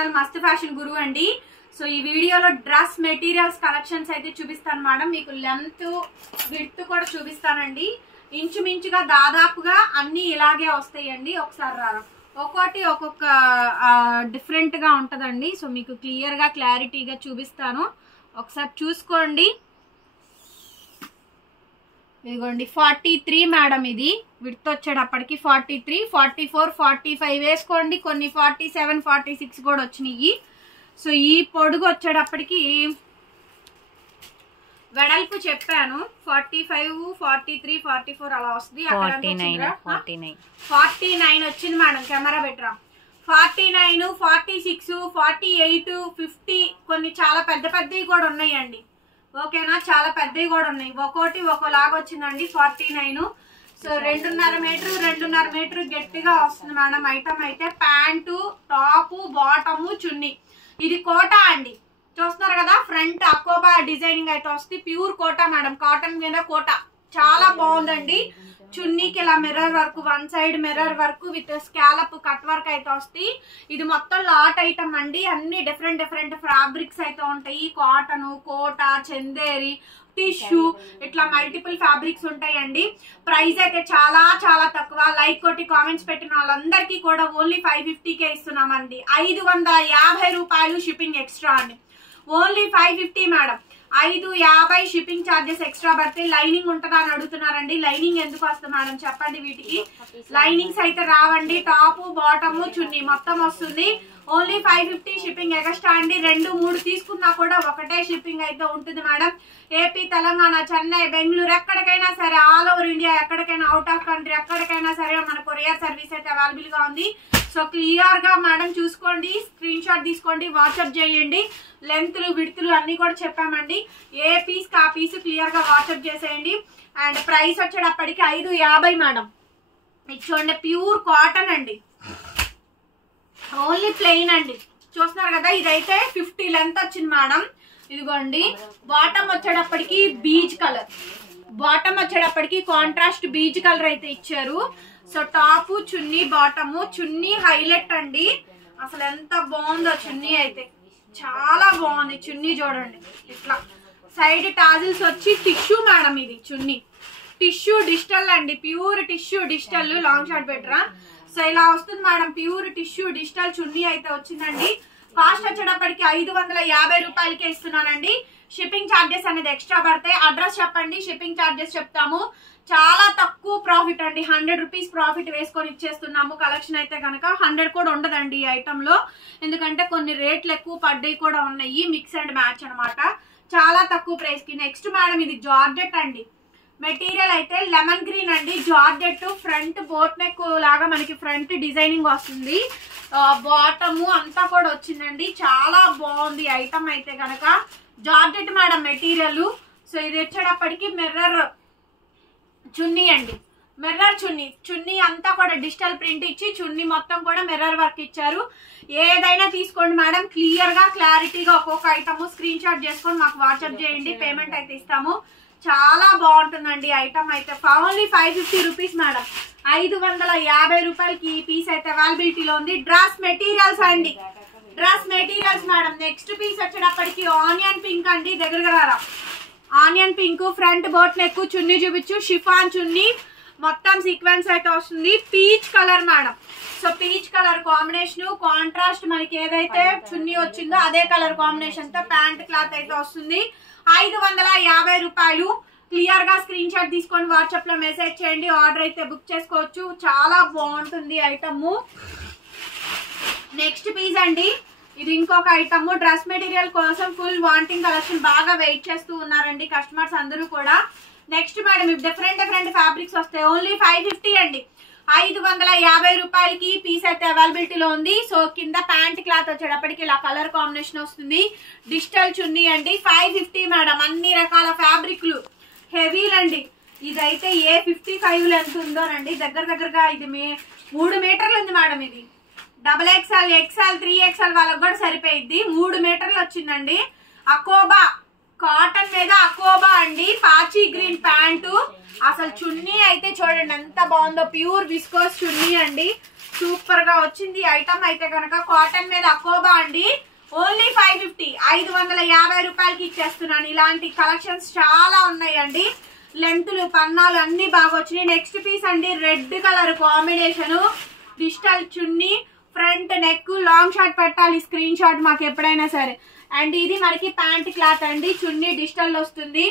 Channel మస్త్ fashion గురు అండి. So ఈ వీడియోలో డ్రెస్ మెటీరియల్స్ కలెక్షన్స్ అయితే చూపిస్తాను మేడం. మీకు లెంత్ విడ్త్ కూడా చూపిస్తానండి. ఇంచుమించుగా దాదాపుగా అన్ని ఇలాగే వస్తాయండి. ఒకసారి రారా ఒక్కొక్కటి ఒక్కొక్క డిఫరెంట్ గా ఉంటదండి. సో మీకు క్లియర్ గా క్లారిటీగా చూపిస్తాను, ఒకసారి చూసుకోండి. ఇదిగోండి 43 మేడం, ఇది విడ్త్ వచ్చేటప్పటికి 43, 44, 45 వేసుకోండి. కొన్ని 47, 46 కూడా వచ్చినాయి. సో ఈ పొడుగు వచ్చేటప్పటికి వెడల్పు చెప్పాను 45, 43, 44 అలా వస్తుంది. 49 వచ్చింది మేడం. కెమెరా పెట్టరా. 49, 46, 48, 50 కొన్ని చాలా పెద్ద పెద్దవి కూడా ఉన్నాయండి. ఓకేనా, చాలా పెద్దవి కూడా ఉన్నాయి. ఒక్కోటి ఒక్కోలాగా వచ్చిందండి. 49. సో 2.5 మీటర్ గట్టిగా వస్తుంది మేడం. ఐటమ్ అయితే ప్యాంటు, టాపు, బాటము, చున్నీ. ఇది కోటా అండి, చూస్తున్నారు కదా. ఫ్రంట్ అకోబా డిజైనింగ్ అయితే వస్తుంది. ప్యూర్ కోటా మేడం, కాటన్ మీద కోటా. చాలా బాగుందండి. చున్నీకి ఇలా mirror work, one side mirror work with scallop cut work అయితే వస్తుంది. ఇది మొత్తం లాట్ ఐటమ్ అండి. అన్ని డిఫరెంట్ ఫ్యాబ్రిక్స్ అయితే ఉంటాయి. కాటన్, కోటా, చందేరి, టిష్యూ, ఇట్లా మల్టిపుల్ ఫ్యాబ్రిక్స్ ఉంటాయండి. ప్రైస్ అయితే చాలా చాలా తక్కువ. లైక్ కొట్టి కామెంట్స్ పెట్టిన వాళ్ళందరికీ కూడా ఓన్లీ 550కే ఇస్తున్నామండి. 550 రూపాయలు షిప్పింగ్ ఎక్స్ట్రా అండి. Only 550 madam. 550 shipping charges extra పడితే. లైనింగ్ ఉంటుందా అని అడుగుతున్నారండి. లైనింగ్ ఎందుకు వస్తుంది మేడం చెప్పండి. వీటికి లైనింగ్స్ అయితే రావండి. టాపు, బాటము, చున్నీ మొత్తం వస్తుంది. ఓన్లీ 550 షిప్పింగ్ ఎక్స్ట్రా అండి. 2, 3 తీసుకున్నా కూడా ఒకటే షిప్పింగ్ అయితే ఉంటుంది మేడం. ఏపీ, తెలంగాణ, చెన్నై, బెంగళూరు ఎక్కడికైనా సరే, ఆల్ ఓవర్ ఇండియా ఎక్కడికైనా, అవుట్ ఆఫ్ కంట్రీ ఎక్కడికైనా సరే మన కొరియర్ సర్వీస్ అయితే అవైలబుల్ గా ఉంది. సో క్లియర్ గా మేడం చూసుకోండి, స్క్రీన్ షాట్ తీసుకోండి, వాట్సాప్ చేయండి. లెంత్లు, విడ్త్లు అన్ని కూడా చెప్పామండి. ఏ పీస్ కా పీస్ క్లియర్ గా వాట్సాప్ చేసేయండి. అండ్ ప్రైస్ వచ్చేటప్పటికి 550 మేడం. ఇది చూడండి, ప్యూర్ కాటన్ అండి. ఓన్లీ ప్లెయిన్ అండి. చూస్తున్నారు కదా. ఇదైతే 50 లెంత్ వచ్చింది మేడం. ఇదిగోండి. బాటమ్ వచ్చేటప్పటికి బీజ్ కలర్, బాటమ్ వచ్చేటప్పటికి కాంట్రాస్ట్ బీజ్ కలర్ అయితే ఇచ్చారు. సో టాపు, చున్నీ, బాటము. చున్నీ హైలైట్ అండి. అసలు ఎంత బాగుందో చున్నీ అయితే, చాలా బాగుంది చున్నీ. చూడండి ఇట్లా సైడ్ టాజిల్స్ వచ్చి టిష్యూ మేడం. ఇది చున్నీ టిష్యూ డిజిటల్ అండి. Pure tissue digital. Long short బెటరా. సో ఇలా వస్తుంది మేడం. ప్యూర్ టిష్యూ డిజిటల్ చున్నీ అయితే వచ్చిందండి. కాస్ట్ వచ్చేటప్పటికి 550 రూపాయలకే ఇస్తున్నానండి. షిప్పింగ్ ఛార్జెస్ అనేది ఎక్స్ట్రా పడతాయి. అడ్రస్ చెప్పండి, షిప్పింగ్ ఛార్జెస్ చెప్తాము. చాలా తక్కువ ప్రాఫిట్ అండి. 100 రూపీస్ ప్రాఫిట్ వేసుకొని ఇచ్చేస్తున్నాము. కలెక్షన్ అయితే కనుక 100 కూడా ఉండదండి ఈ ఐటమ్ లో, ఎందుకంటే కొన్ని రేట్లు ఎక్కువ పడ్డాయి కూడా ఉన్నాయి. మిక్స్ అండ్ మ్యాచ్ అనమాట. చాలా తక్కువ ప్రైస్ కి. నెక్స్ట్ మేడం ఇది జార్జెట్ అండి. మెటీరియల్ అయితే లెమన్ గ్రీన్ అండి. జార్జెట్ ఫ్రంట్ బోట్ నెక్ లాగా మనకి ఫ్రంట్ డిజైనింగ్ వస్తుంది. బాటము అంతా కూడా వచ్చిందండి. చాలా బాగుంది ఐటమ్ అయితే కనుక. Georgette madam material. సో ఇది వచ్చేటప్పటికి మిర్రర్ చున్నీ అండి. మిర్రర్ చున్నీ. చున్నీ అంతా కూడా డిజిటల్ ప్రింట్ ఇచ్చి చున్నీ మొత్తం కూడా మిర్రర్ వర్క్ ఇచ్చారు. ఏదైనా తీసుకోండి మేడం. క్లియర్ గా క్లారిటీగా ఒక్కొక్క ఐటమ్ స్క్రీన్ షాట్ చేసుకొని మాకు వాట్సాప్ చేయండి. పేమెంట్ అయితే ఇస్తాము. చాలా బాగుంటుందండి ఐటమ్ అయితే. Only 550 rupees madam. 550 రూపాయలకి ఈ పీస్ అయితే అవైలబిలిటీలో ఉంది. డ్రెస్ మెటీరియల్స్ అండి. Dress materials madam. Next piece వచ్చేటప్పటికి ఆనియన్ పింక్ అండి. దగ్గరగా రారా. Onion pink front boat neck. చున్నీ చూపించు. షిఫాన్ చున్నీ మొత్తం సీక్వెన్స్ అయితే వస్తుంది. Peach colour madam. So peach colour combination contrast మనకి ఏదైతే చున్నీ వచ్చిందో అదే కలర్ కాంబినేషన్ తో ప్యాంట్ క్లాత్ అయితే వస్తుంది. 550 రూపాయలు. క్లియర్ గా స్క్రీన్ షాట్ తీసుకొని వాట్సాప్ లో మెసేజ్ చేయండి. ఆర్డర్ అయితే బుక్ చేసుకోవచ్చు. చాలా బాగుంటుంది ఐటమ్. నెక్స్ట్ పీస్ అండి. ఇది ఇంకొక ఐటమ్. డ్రెస్ మెటీరియల్ కోసం ఫుల్ వాంటింగ్ కలెక్షన్. బాగా వెయిట్ చేస్తూ ఉన్నారండి కస్టమర్స్ అందరూ కూడా. నెక్స్ట్ మేడం డిఫరెంట్ ఫ్యాబ్రిక్స్ వస్తాయి. ఓన్లీ 550 అండి. 550 రూపాయలకి పీస్ అయితే అవైలబిలిటీలో ఉంది. సో కింద ప్యాంట్ క్లాత్ వచ్చేటప్పటికి ఇలా కలర్ కాంబినేషన్ వస్తుంది. డిజిటల్ చున్నీ అండి. 550 మేడం. అన్ని రకాల ఫ్యాబ్రిక్లు హెవీలండి. ఇదైతే ఏ 55 లెంత్ ఉందోనండి. దగ్గరగా ఇది 3 మీటర్లు ఉంది మేడం. ఇది XXL, XL, 3XL వాళ్ళకి కూడా సరిపోయిద్ది. 3 మీటర్లు వచ్చిందండి. అకోబా కాటన్ మీద అకోబా అండి. పాచి గ్రీన్ ప్యాంటు. అసలు చున్నీ అయితే చూడండి ఎంత బాగుందో. ప్యూర్ విస్కోస్ చున్నీ అండి. సూపర్ గా వచ్చింది ఐటమ్ అయితే కనుక. కాటన్ మీద అకోబా అండి, ఓన్లీ 550, 550 రూపాయలకి ఇచ్చేస్తున్నాను. ఇలాంటి కలెక్షన్స్ చాలా ఉన్నాయండి. లెంతులు పన్నాలు అన్ని బాగా వచ్చినాయి. నెక్స్ట్ పీస్ అండి, రెడ్ కలర్ కాంబినేషన్, డిజిటల్ చున్నీ, ఫ్రంట్ నెక్, లాంగ్ షార్ట్ పెట్టాలి స్క్రీన్ షాట్ మాకు ఎప్పుడైనా సరే. అండ్ ఇది మనకి ప్యాంట్ క్లాత్ అండి, చున్నీ డిజిటల్ వస్తుంది.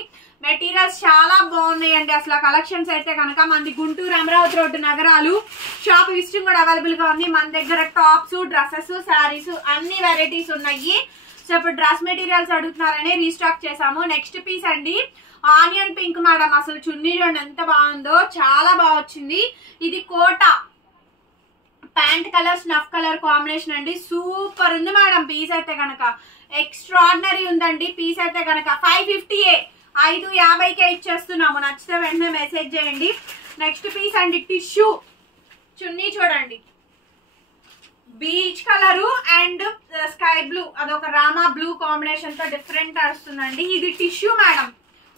మెటీరియల్స్ చాలా బాగున్నాయండి. అసలు కలెక్షన్స్ అయితే కనుక మనది గుంటూరు అమరావతి రోడ్డు నగరాలు. షాప్ విజిటింగ్ కూడా అవైలబుల్ గా ఉంది. మన దగ్గర టాప్స్, డ్రెస్సెస్, శారీస్ అన్ని వెరైటీస్ ఉన్నాయి. సో ఇప్పుడు డ్రెస్ మెటీరియల్స్ అడుగుతున్నారని రీస్టాక్ చేసాము. నెక్స్ట్ పీస్ అండి, ఆనియన్ పింక్ మేడం. అసలు చున్నీ చూడండి ఎంత బాగుందో, చాలా బాగా వచ్చింది. ఇది కోటా pant colour, snuff colour combination అండి. సూపర్ ఉంది మేడం. పీస్ అయితే కనుక ఎక్స్ట్రాడినరీ ఉందండి. పీస్ అయితే కనుక 550, 550కే ఇచ్చేస్తున్నాము. నచ్చితే వెంటనే మెసేజ్ చేయండి. నెక్స్ట్ పీస్ అండి, టిష్యూ చున్నీ చూడండి, beach colour and sky blue, అదొక రామా బ్లూ కాంబినేషన్ తో డిఫరెంట్ వస్తుందండి. ఇది టిష్యూ మేడం,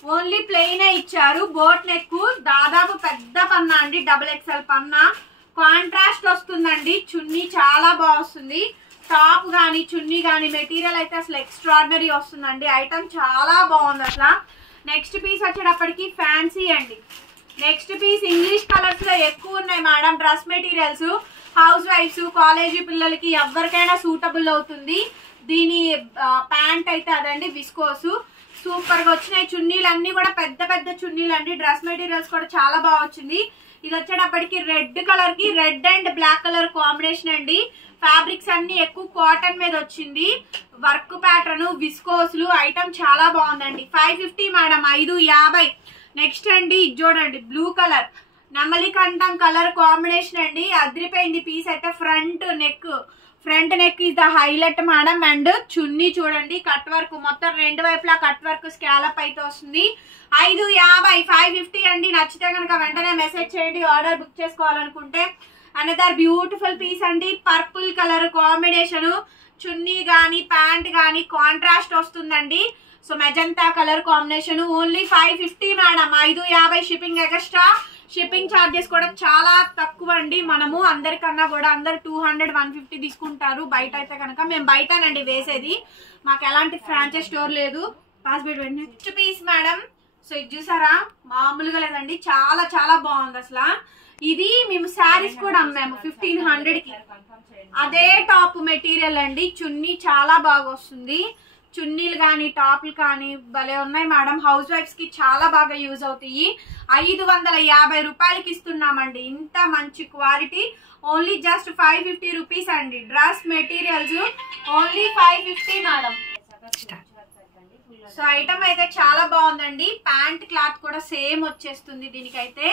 ఓన్లీ ప్లెయిన్ ఇచ్చారు. బోట్ నెక్, దాదాపు పెద్ద పన్నా అండి, XXL పన్నా. కాంట్రాస్ట్ వస్తుందండి. చున్నీ చాలా బాగా వస్తుంది. టాప్ గానీ చున్నీ గానీ మెటీరియల్ అయితే అసలు ఎక్స్ట్రాడినరీ వస్తుందండి. ఐటమ్ చాలా బాగుంది అసలు. నెక్స్ట్ పీస్ వచ్చేటప్పటికి ఫ్యాన్సీ అండి. నెక్స్ట్ పీస్ ఇంగ్లీష్ కలర్స్ లో ఎక్కువ ఉన్నాయి మేడం. డ్రెస్ మెటీరియల్స్ హౌస్ వైఫ్స్, కాలేజీ పిల్లలకి ఎవరికైనా సూటబుల్ అవుతుంది. దీని ప్యాంట్ అయితే అదండి, విస్కోసు. సూపర్ గా వచ్చినాయి. చున్నీలు అన్ని కూడా పెద్ద పెద్ద చున్నీలు అండి. డ్రెస్ మెటీరియల్స్ కూడా చాలా బాగా వచ్చింది. ఇది వచ్చేటప్పటికి రెడ్ కలర్ కి red and black colour combination అండి. ఫ్యాబ్రిక్స్ అన్ని ఎక్కువ కాటన్ మీద వచ్చింది. వర్క్ ప్యాటర్న్, విస్కోస్లు, ఐటమ్ చాలా బాగుందండి. 550 మేడం, 550. నెక్స్ట్ అండి ఇది చూడండి, బ్లూ కలర్ నెమలికంఠం కలర్ కాంబినేషన్ అండి. అదిరిపోయింది పీస్ అయితే. Front neck is the highlight madam. And చున్నీ చూడండి, కట్ వర్క్ మొత్తం రెండు వైపులా కట్ వర్క్ స్కాలప్ అయితే వస్తుంది. 550, 550 అండి. నచ్చితే కనుక వెంటనే మెసేజ్ చేయండి ఆర్డర్ బుక్ చేసుకోవాలనుకుంటే. అనదర్ బ్యూటిఫుల్ పీస్ అండి, పర్పుల్ కలర్ కాంబినేషన్. చున్నీ గానీ ప్యాంట్ గానీ కాంట్రాస్ట్ వస్తుందండి. So magenta colour combination, only 550 madam, 550. Shipping extra, shipping charges కూడా చాలా తక్కువ అండి. మనము అందరికన్నా కూడా అందరు 200, 150 తీసుకుంటారు బయట అయితే కనుక. మేము బయటనండి వేసేది, మాకు ఎలాంటి ఫ్రాంచైజ్ స్టోర్ లేదు. పాస్బిట్. నెక్స్ట్ పీస్ మేడం, సో ఇది చూసారా, మామూలుగా లేదండి, చాలా చాలా బాగుంది అసలు. ఇది మేము శారీస్ కూడా అమ్మాము 1500కి. అదే టాప్ మెటీరియల్ అండి. చున్నీ చాలా బాగా వస్తుంది. చున్నీలు కానీ టాప్లు కానీ భలే ఉన్నాయి మేడం. హౌస్ వైఫ్స్ కి చాలా బాగా యూజ్ అవుతాయి. 550 రూపాయలకి ఇస్తున్నామండి. ఇంత మంచి క్వాలిటీ, ఓన్లీ జస్ట్ 550 రూపీస్ అండి. Dress materials only 550 madam. So item అయితే చాలా బాగుందండి. ప్యాంట్ క్లాత్ కూడా సేమ్ వచ్చేస్తుంది దీనికైతే.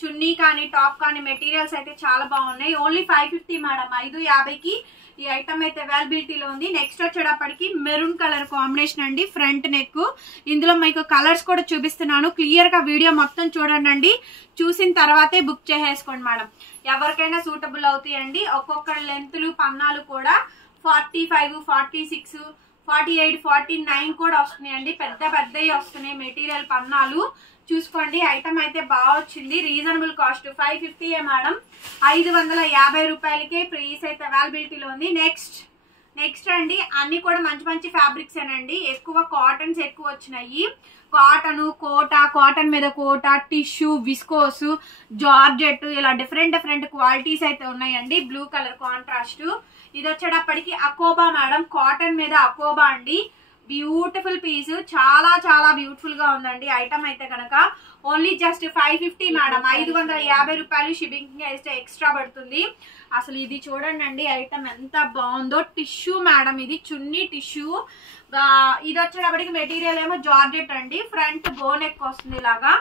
చున్నీ కానీ టాప్ కానీ మెటీరియల్స్ అయితే చాలా బాగున్నాయి. ఓన్లీ 550 మేడం, 550కి ఈ ఐటమ్ అయితే అవైలబిలిటీలో ఉంది. నెక్స్ట్ వచ్చేటప్పటికి మెరూన్ కలర్ కాంబినేషన్ అండి, ఫ్రంట్ నెక్. ఇందులో మీకు కలర్స్ కూడా చూపిస్తున్నాను, క్లియర్ గా వీడియో మొత్తం చూడండి. చూసిన తర్వాతే బుక్ చేసేసుకోండి మేడం. ఎవరికైనా సూటబుల్ అవుతాయండి. ఒక్కొక్క లెంత్లు పన్నాలు కూడా 45, 46, 48, 49 కూడా వస్తున్నాయండి. పెద్ద పెద్దవి వస్తున్నాయి మెటీరియల్ పన్నాలు. చూసుకోండి, ఐటమ్ అయితే బాగా వచ్చింది. రీజనబుల్ కాస్ట్ 550 మేడం, 550 రూపాయలకే ప్రైస్ అయితే అవైలబిలిటీలో ఉంది. నెక్స్ట్ అండి, అన్ని కూడా మంచి మంచి ఫ్యాబ్రిక్స్ ఏనండి. ఎక్కువ కాటన్స్ ఎక్కువ వచ్చినాయి. కాటన్, కాటన్ మీద కోటా, టిష్యూ, విస్కోస్, జార్జెట్, ఇలా డిఫరెంట్ క్వాలిటీస్ అయితే ఉన్నాయండి. Blue colour contrast. ఇది వచ్చేటప్పటికి అకోబా మేడం, కాటన్ మీద అకోబా అండి. బ్యూటిఫుల్ పీస్, చాలా చాలా బ్యూటిఫుల్ గా ఉందండి ఐటమ్ అయితే కనుక. ఓన్లీ జస్ట్ 550 మేడం, 550 రూపాయలు. షిప్పింగ్ అయితే ఎక్స్ట్రా పడుతుంది. అసలు ఇది చూడండి అండి, ఐటమ్ ఎంత బాగుందో. టిష్యూ మేడం, ఇది చున్నీ టిష్యూ. ఇది వచ్చేటప్పటికి మెటీరియల్ ఏమో జార్జెట్ అండి. ఫ్రంట్ బోన్ ఎక్కువ వస్తుంది ఇలాగా.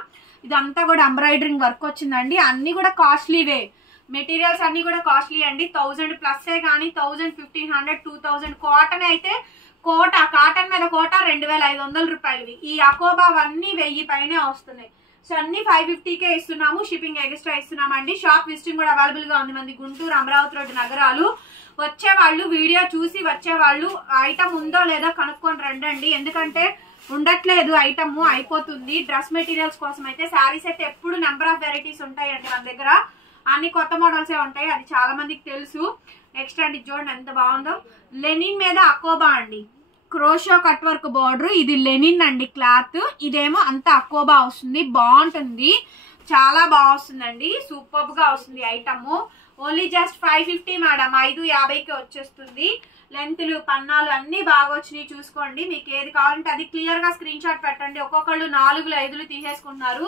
ఇదంతా కూడా ఎంబ్రాయిడరింగ్ వర్క్ వచ్చిందండి. అన్ని కూడా కాస్ట్లీవే మెటీరియల్స్, అన్ని కూడా కాస్ట్లీ అండి. 1000+ కానీ 1000, 1500, 2000. కాటన్ అయితే కాటన్ మీద కోట 2500 రూపాయలవి. ఈ అకోబా అవన్నీ 1000 పైనే వస్తున్నాయి. సో అన్ని 550కే ఇస్తున్నాము. షిప్పింగ్ ఎక్స్ట్రా ఇస్తున్నామండి. షాప్ విజిటింగ్ కూడా అవైలబుల్ గా ఉంది. మంది గుంటూరు అమరావతి రోడ్డు నగరాలు. వచ్చేవాళ్ళు వీడియో చూసి వచ్చేవాళ్ళు ఐటమ్ ఉందో లేదో కనుక్కొని రండి. ఎందుకంటే ఉండట్లేదు, ఐటమ్ అయిపోతుంది. డ్రెస్ మెటీరియల్స్ కోసం అయితే శారీస్ అయితే ఎప్పుడు నెంబర్ ఆఫ్ వెరైటీస్ ఉంటాయండి మన దగ్గర. అన్ని కొత్త మోడల్సే ఉంటాయి, అది చాలా మందికి తెలుసు. నెక్స్ట్ అండి చూడండి ఎంత బాగుందో, లెనిన్ మీద అకోబా అండి, క్రోషో కట్ వర్క్ బార్డర్. ఇది లెనిన్ అండి క్లాత్, ఇదేమో అంత అకోబా వస్తుంది, బాగుంటుంది, చాలా బాగా వస్తుందండి, సూపర్ గా వస్తుంది ఐటమ్. ఓన్లీ జస్ట్ 550 మేడం, 550కి వచ్చేస్తుంది. లెంత్లు పన్నాలు అన్ని బాగా వచ్చినాయి, చూసుకోండి. మీకు ఏది కావాలంటే అది క్లియర్ గా స్క్రీన్ షాట్ పెట్టండి. ఒక్కొక్కళ్ళు 4 5 తీసేసుకుంటున్నారు,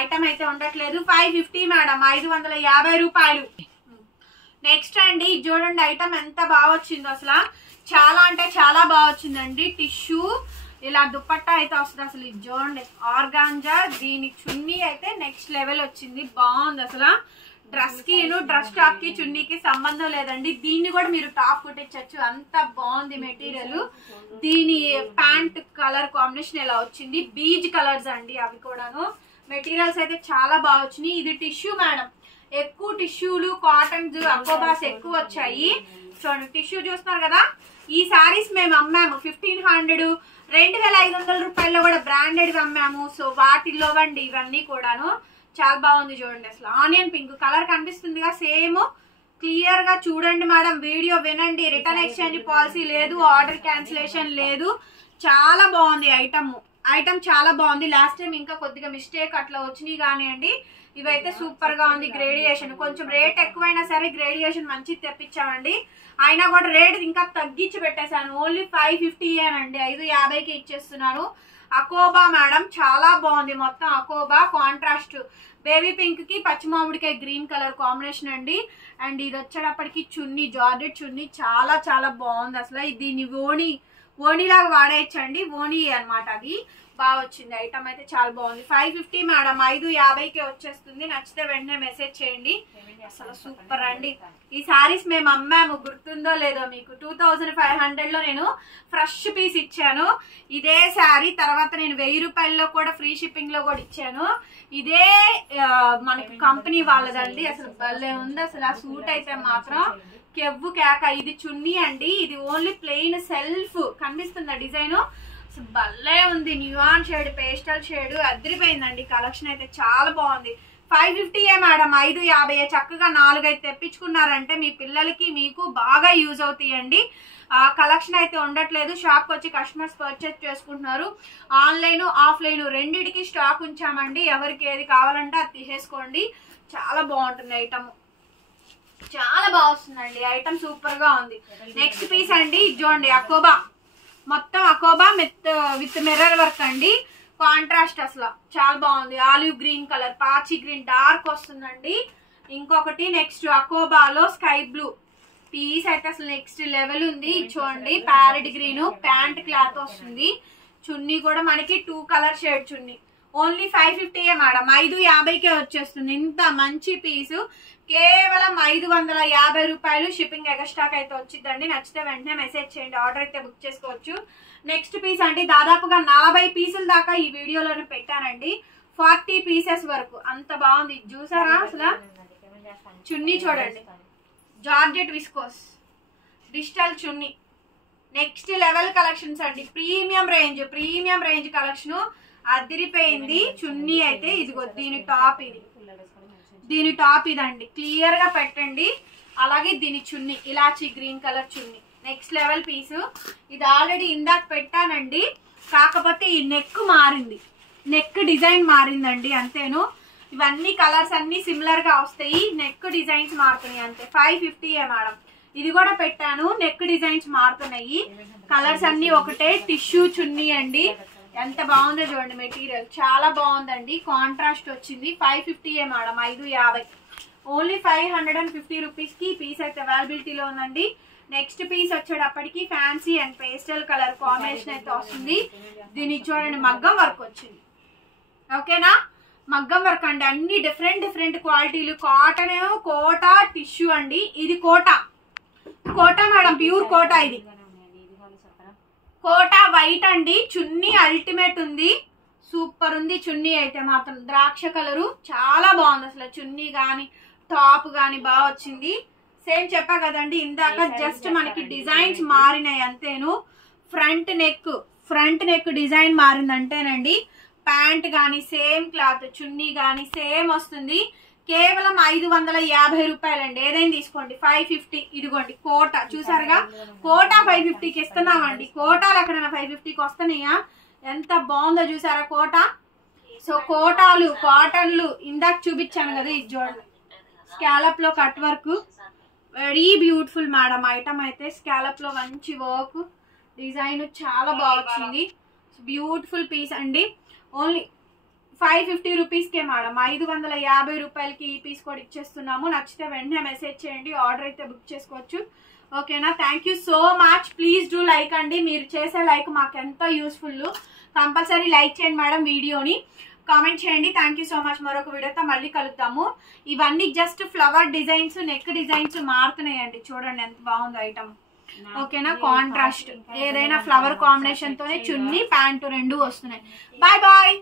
ఐటమ్ అయితే ఉండట్లేదు. 550 మేడం, 550 రూపాయలు. నెక్స్ట్ అండి చూడండి ఐటమ్ ఎంత బాగా వచ్చిందో, అసలు చాలా అంటే చాలా బాగా వచ్చిందండి. టిష్యూ ఇలా దుపట్టా అయితే వస్తుంది, అసలు ఇది చూడండి ఆర్గాంజా, దీని చున్నీ అయితే నెక్స్ట్ లెవెల్ వచ్చింది, బాగుంది. అసలు డ్రెస్ కి డ్రెస్ టాప్ కి చున్నీకి సంబంధం లేదండి, దీన్ని కూడా మీరు టాప్ కుట్టించచ్చు, అంత బాగుంది మెటీరియల్. దీని ప్యాంట్ కలర్ కాంబినేషన్ ఇలా వచ్చింది, బీజ్ కలర్స్ అండి అవి కూడాను. మెటీరియల్స్ అయితే చాలా బాగా వచ్చినాయి. ఇది టిష్యూ మేడం, ఎక్కువ టిష్యూలు కాటన్స్ అకోబాస్ ఎక్కువ వచ్చాయి. చూడండి టిష్యూ చూస్తున్నారు కదా, ఈ సారీస్ మేము అమ్మాము 1500 2500 రూపాయల్లో కూడా బ్రాండెడ్ అమ్మాము. సో వాటిల్లో వండి ఇవన్నీ కూడాను చాలా బాగుంది. చూడండి అసలు ఆనియన్ పింక్ కలర్ కనిపిస్తుందిగా, సేమ్ క్లియర్ గా చూడండి మేడం, వీడియో వినండి. రిటర్న్ ఎక్స్చేంజ్ పాలసీ లేదు, ఆర్డర్ క్యాన్సిలేషన్ లేదు, చాలా బాగుంది ఐటమ్ చాలా బాగుంది. లాస్ట్ టైం ఇంకా కొద్దిగా మిస్టేక్ అట్లా వచ్చినాయి కానివ్వండి, ఇవైతే సూపర్ గా ఉంది. గ్రేడియేషన్ కొంచెం రేట్ ఎక్కువైనా సరే గ్రేడియేషన్ మంచిది తెప్పించామండి, అయినా కూడా రేట్ ఇంకా తగ్గించి పెట్టేశాను. ఓన్లీ 550 అండి, 550కి ఇచ్చేస్తున్నాను. అకోబా మేడం చాలా బాగుంది, మొత్తం అకోబా కాంట్రాస్ట్ బేబీ పింక్ కి పచ్చి మామిడికాయ గ్రీన్ కలర్ కాంబినేషన్ అండి. అండ్ ఇది వచ్చేటప్పటికి చున్నీ, జార్జెట్ చున్నీ, చాలా చాలా బాగుంది. అసలు దీన్ని ఓణిలాగా వాడేయచ్చండి, ఓణి అనమాట, అది బాగా వచ్చింది. ఐటమ్ అయితే చాలా బాగుంది. 550 మేడం, 550కి వచ్చేస్తుంది. నచ్చితే వెంటనే మెసేజ్ చేయండి. అసలు సూపర్ అండి. ఈ సారీస్ మేము అమ్మాము, గుర్తుందో లేదో మీకు, 2500 లో నేను ఫ్రెష్ పీస్ ఇచ్చాను. ఇదే శారీ తర్వాత నేను 1000 రూపాయల్లో కూడా ఫ్రీ షిప్పింగ్ లో కూడా ఇచ్చాను. ఇదే మనకి కంపెనీ వాళ్ళదండి, అసలు భలే ఉంది. అసలు ఆ సూట్ అయితే మాత్రం కెవ్వు కేక. ఇది చున్నీ అండి, ఇది ఓన్లీ ప్లెయిన్ సెల్ఫ్ కనిపిస్తుంది డిజైన్, భలే ఉంది. న్యూఆన్ షేడ్, పేస్టల్ షేడ్, అదిరిపోయిందండి. కలెక్షన్ అయితే చాలా బాగుంది. 550 మేడం, 550. చక్కగా 4 5 తెప్పించుకున్నారంటే మీ పిల్లలకి మీకు బాగా యూజ్ అవుతాయండి. కలెక్షన్ అయితే ఉండట్లేదు, షాప్కి వచ్చి కస్టమర్స్ పర్చేస్ చేసుకుంటున్నారు. ఆన్లైన్ ఆఫ్లైన్ రెండిటికి స్టాక్ ఉంచామండి, ఎవరికి ఏది కావాలంటే అది తీసేసుకోండి. చాలా బాగుంటుంది ఐటమ్, చాలా బాగా వస్తుందండి ఐటమ్, సూపర్ గా ఉంది. నెక్స్ట్ పీస్ అండి చూడండి, అకోబా, మొత్తం అకోబా విత్ మిర్రర్ వర్క్ అండి, కాంట్రాస్ట్ అసలు చాలా బాగుంది. ఆలివ్ గ్రీన్ కలర్, పాచి గ్రీన్ డార్క్ వస్తుందండి. ఇంకొకటి నెక్స్ట్ అకోబాలో స్కై బ్లూ పీస్ అయితే అసలు నెక్స్ట్ లెవెల్ ఉంది. చూడండి ప్యారెట్ గ్రీన్ ప్యాంట్ క్లాత్ వస్తుంది, చున్నీ కూడా మనకి 2 కలర్ షేడ్ చున్నీ. ఓన్లీ 550 మేడం, 550కే వచ్చేస్తుంది. ఇంత మంచి పీసు కేవలం 550 రూపాయలు. షిప్పింగ్ ఎక్స్ట్రాక్ అయితే వచ్చిందండి. నచ్చితే వెంటనే మెసేజ్ చేయండి, ఆర్డర్ అయితే బుక్ చేసుకోవచ్చు. నెక్స్ట్ పీస్ అంటే దాదాపుగా 40 పీసుల దాకా ఈ వీడియోలోనే పెట్టానండి, 40 పీసెస్ వరకు. అంత బాగుంది, చూసారా అసలు. చున్నీ చూడండి, జార్జెట్ విస్కోస్ డిజిటల్ చున్నీ, నెక్స్ట్ లెవెల్ కలెక్షన్స్ అండి. ప్రీమియం రేంజ్ కలెక్షన్ అదిరిపోయింది. చున్నీ అయితే ఇదిగో, దీని టాప్ ఇదండి, క్లియర్ గా పెట్టండి. అలాగే దీని చున్నీ ఇలాచి గ్రీన్ కలర్ చున్నీ, నెక్స్ట్ లెవెల్ పీసు. ఇది ఆల్రెడీ ఇందాక పెట్టానండి, కాకపోతే ఈ నెక్ మారింది, నెక్ డిజైన్ మారిందండి అంతేను. ఇవన్నీ కలర్స్ అన్ని సిమిలర్ గా వస్తాయి, నెక్ డిజైన్స్ మారుతున్నాయి అంతే. 550 మేడం. ఇది కూడా పెట్టాను, నెక్ డిజైన్స్ మారుతున్నాయి, కలర్స్ అన్ని ఒకటే. టిష్యూ చున్నీ అండి, ఎంత బాగుందో చూడండి, మెటీరియల్ చాలా బాగుందండి, కాంట్రాస్ట్ వచ్చింది. 550 మేడం, 550. ఓన్లీ 550 రూపీస్ కి పీస్ అయితే అవైలబిలిటీలో ఉందండి. నెక్స్ట్ పీస్ వచ్చేటప్పటికి fancy and pastel colour combination అయితే వస్తుంది. దీనికి చూడండి మగ్గం వర్క్ వచ్చింది, ఓకేనా. మగ్గం వర్క్ అండి, అన్ని డిఫరెంట్ క్వాలిటీలు. కాటన్, కోటా, టిష్యూ అండి. ఇది కోటా మేడం, ప్యూర్ కోటా. ఇది కోటా వైట్ అండి, చున్నీ అల్టిమేట్ ఉంది, సూపర్ ఉంది. చున్నీ అయితే మాత్రం ద్రాక్ష కలరు, చాలా బాగుంది అసలు. చున్నీ గాని టాప్ గాని బాగా వచ్చింది. సేమ్ చెప్పా కదండి ఇందాక, జస్ట్ మనకి డిజైన్స్ మారినాయి అంతేను. ఫ్రంట్ నెక్ డిజైన్ మారింది అంటేనండి. ప్యాంట్ గానీ సేమ్ క్లాత్, చున్నీ గానీ సేమ్ వస్తుంది. కేవలం 550 రూపాయలండి. ఏదైనా తీసుకోండి. 550. ఇదిగోండి కోట చూసారుగా, కోట 550కి ఇస్తున్నామండి. కోటాలు ఎక్కడైనా 550కి వస్తున్నాయా? ఎంత బాగుందో చూసారా కోట. సో కోటాలు కాటన్లు ఇందాక చూపించాను కదా, ఇది చూడండి స్కాలప్ లో cut work, very beautiful madam. Item అయితే స్కాలప్ లో మంచి వర్క్ డిజైన్ చాలా బాగా వచ్చింది. బ్యూటిఫుల్ పీస్ అండి. ఓన్లీ 550 రూపీస్కే మేడం. 550 రూపాయలకి ఈ పీస్ కూడా ఇచ్చేస్తున్నాము. నచ్చితే వెంటనే మెసేజ్ చేయండి, ఆర్డర్ అయితే బుక్ చేసుకోవచ్చు. ఓకేనా? Thank you so much. Please do like అండి. మీరు చేసే లైక్ మాకు ఎంతో యూస్ఫుల్. కంపల్సరీ లైక్ చేయండి మేడం వీడియోని, కామెంట్ చేయండి. Thank you so much. మరొక వీడియోతో మళ్ళీ కలుద్దాము. ఇవన్నీ just flower designs, neck designs మారుతున్నాయండి. చూడండి ఎంత బాగుంది ఐటమ్. ఓకేనా? కాంట్రాస్ట్ ఏదైనా ఫ్లవర్ కాంబినేషన్ తోనే చున్నీ ప్యాంటు రెండు వస్తున్నాయి. Bye bye.